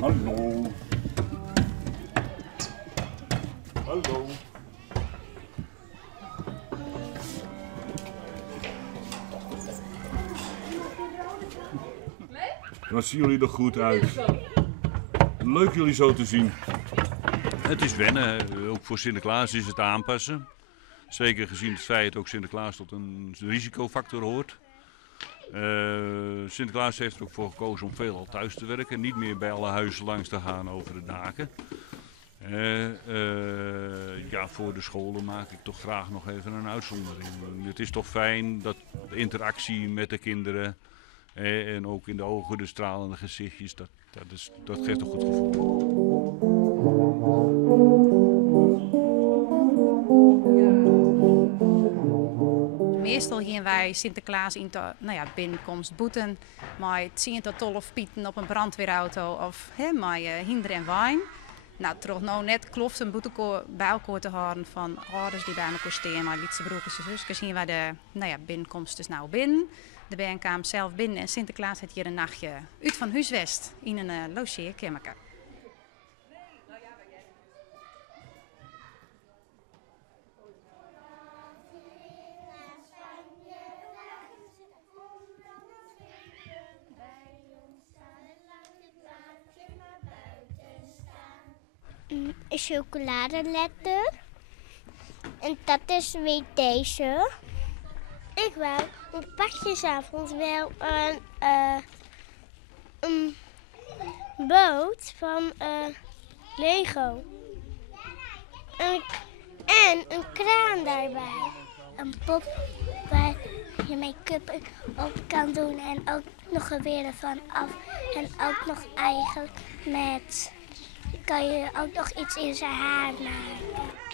Hallo. Hallo. Wat zien jullie er goed uit. Leuk jullie zo te zien. Het is wennen, ook voor Sinterklaas is het aanpassen. Zeker gezien het feit dat ook Sinterklaas tot een risicofactor hoort. Sinterklaas heeft er ook voor gekozen om veelal thuis te werken. Niet meer bij alle huizen langs te gaan over de daken. Ja, voor de scholen maak ik toch graag nog even een uitzondering. Het is toch fijn dat de interactie met de kinderen en ook in de ogen de stralende gezichtjes, dat geeft een goed gevoel. Meestal gaan wij Sinterklaas in de binnenkomst boeten met 10 tot 12 pieten op een brandweerauto of met hinder en wijn. Nou, terug nou net klopt een boete bij elkaar te houden van ouders die bij elkaar staan, maar wietse broekjes en zusjes. Zien wij de binnenkomst dus nou binnen. De bijeenkamer zelf binnen en Sinterklaas heeft hier een nachtje uit van Huiswest in een logeerkamer. Een chocoladeletter. En dat is weer deze. Ik wou op pakjesavond wel een boot van Lego. En een kraan daarbij. Een pop waar je make-up op kan doen en ook nog er weer ervan af. En ook nog eigenlijk met... kan je ook nog iets in zijn haar maken.